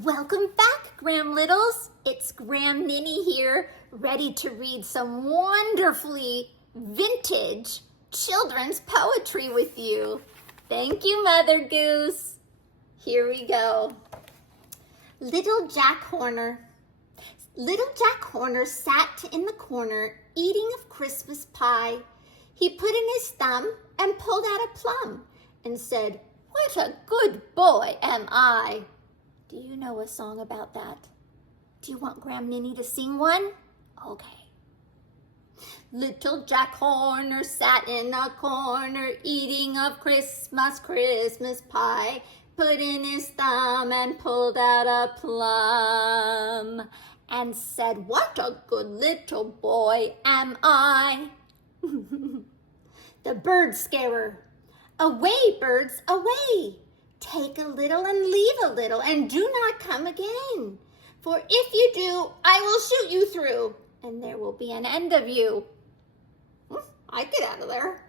Welcome back, Gram Littles. It's Gram Ninny here, ready to read some wonderfully vintage children's poetry with you. Thank you, Mother Goose. Here we go. Little Jack Horner. Little Jack Horner sat in the corner eating of Christmas pie. He put in his thumb and pulled out a plum and said, "What a good boy am I." Do you know a song about that? Do you want Gram Ninny to sing one? Okay. Little Jack Horner sat in a corner eating of Christmas pie. Put in his thumb and pulled out a plum and said, "What a good little boy am I." The bird scarer. Away, birds, away. Take a little and leave a little and do not come again. For if you do, I will shoot you through and there will be an end of you. I'd get out of there.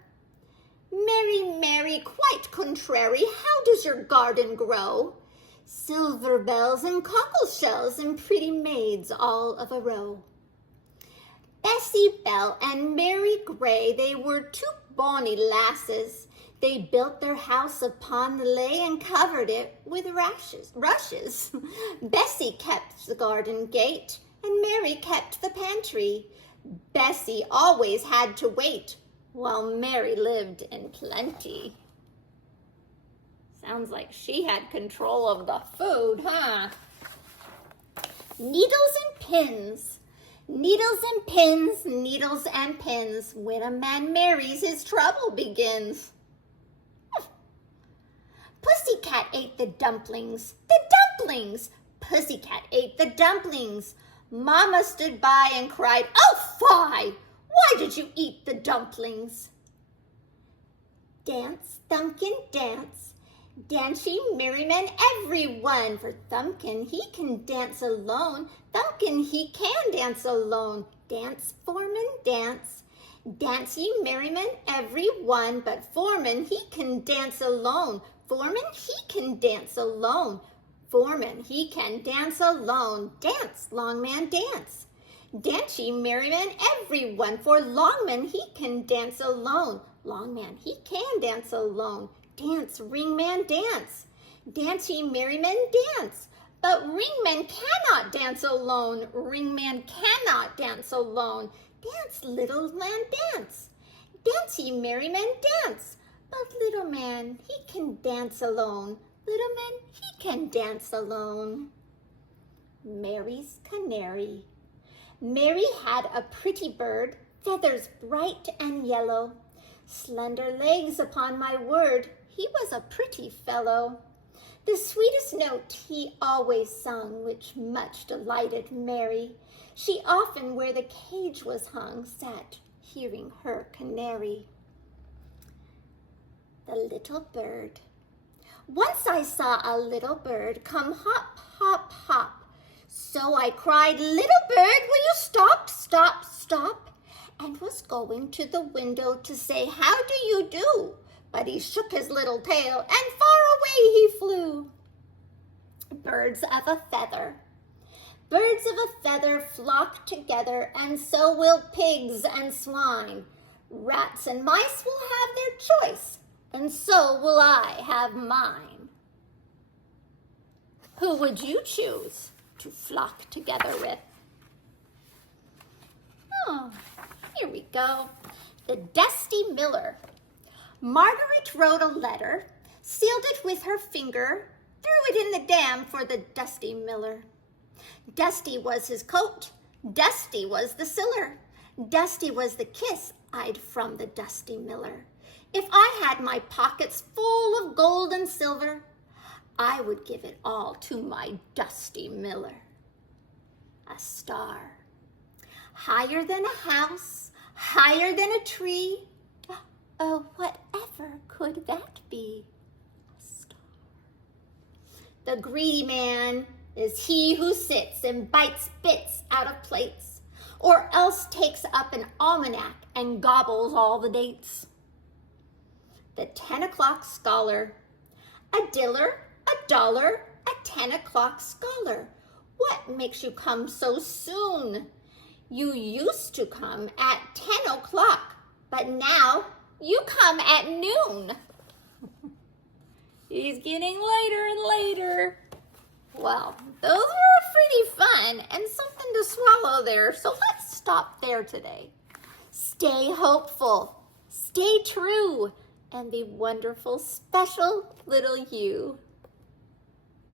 Mary, Mary, quite contrary, how does your garden grow? Silver bells and cockle shells and pretty maids all of a row. Bessie Bell and Mary Gray, they were two bonny lasses. They built their house upon the lea and covered it with rushes. Bessie kept the garden gate and Mary kept the pantry. Bessie always had to wait while Mary lived in plenty. Sounds like she had control of the food, huh? Needles and pins. Needles and pins, needles and pins. When a man marries, his trouble begins. Pussycat ate the dumplings, the dumplings. Pussycat ate the dumplings. Mama stood by and cried, "Oh, fie! Why did you eat the dumplings?" Dance, Thumbkin, dance. Dance ye merrymen everyone, for Thumbkin he can dance alone. Thumbkin he can dance alone. Dance, Foreman, dance. Dance ye merrymen everyone, but Foreman he can dance alone. Foreman he can dance alone. Foreman he can dance alone. Dance, Longman, dance. Dance ye merrymen everyone, for Longman he can dance alone. Longman he can dance alone. Dance, Ringman, dance. Dance ye merrymen, dance. But Ringman cannot dance alone. Ringman cannot dance alone. Dance, little man, dance. Dance ye merrymen, dance. But little man, he can dance alone. Little man, he can dance alone. Mary's Canary. Mary had a pretty bird, feathers bright and yellow. Slender legs, upon my word, he was a pretty fellow. The sweetest note he always sung, which much delighted Mary. She often, where the cage was hung, sat hearing her canary. The little bird. Once I saw a little bird come hop, hop, hop. So I cried, "Little bird, will you stop, stop, stop?" And was going to the window to say, "How do you do?" But he shook his little tail and far away he flew. Birds of a feather. Birds of a feather flock together, and so will pigs and swine. Rats and mice will have their choice, and so will I have mine. Who would you choose to flock together with? Oh, here we go. The Dusty Miller. Margaret wrote a letter, sealed it with her finger, threw it in the dam for the Dusty Miller. Dusty was his coat, dusty was the siller, dusty was the kiss I'd from the Dusty Miller. If I had my pockets full of gold and silver, I would give it all to my Dusty Miller. A star. Higher than a house, higher than a tree. Oh, whatever could that be? A star. The greedy man is he who sits and bites bits out of plates, or else takes up an almanac and gobbles all the dates. The 10 o'clock scholar. A diller, a dollar, a 10 o'clock scholar. What makes you come so soon? You used to come at 10 o'clock, but now you come at noon. He's getting later and later. Well, those were pretty fun and something to swallow there, so let's stop there today. Stay hopeful, stay true, and be wonderful, special little you.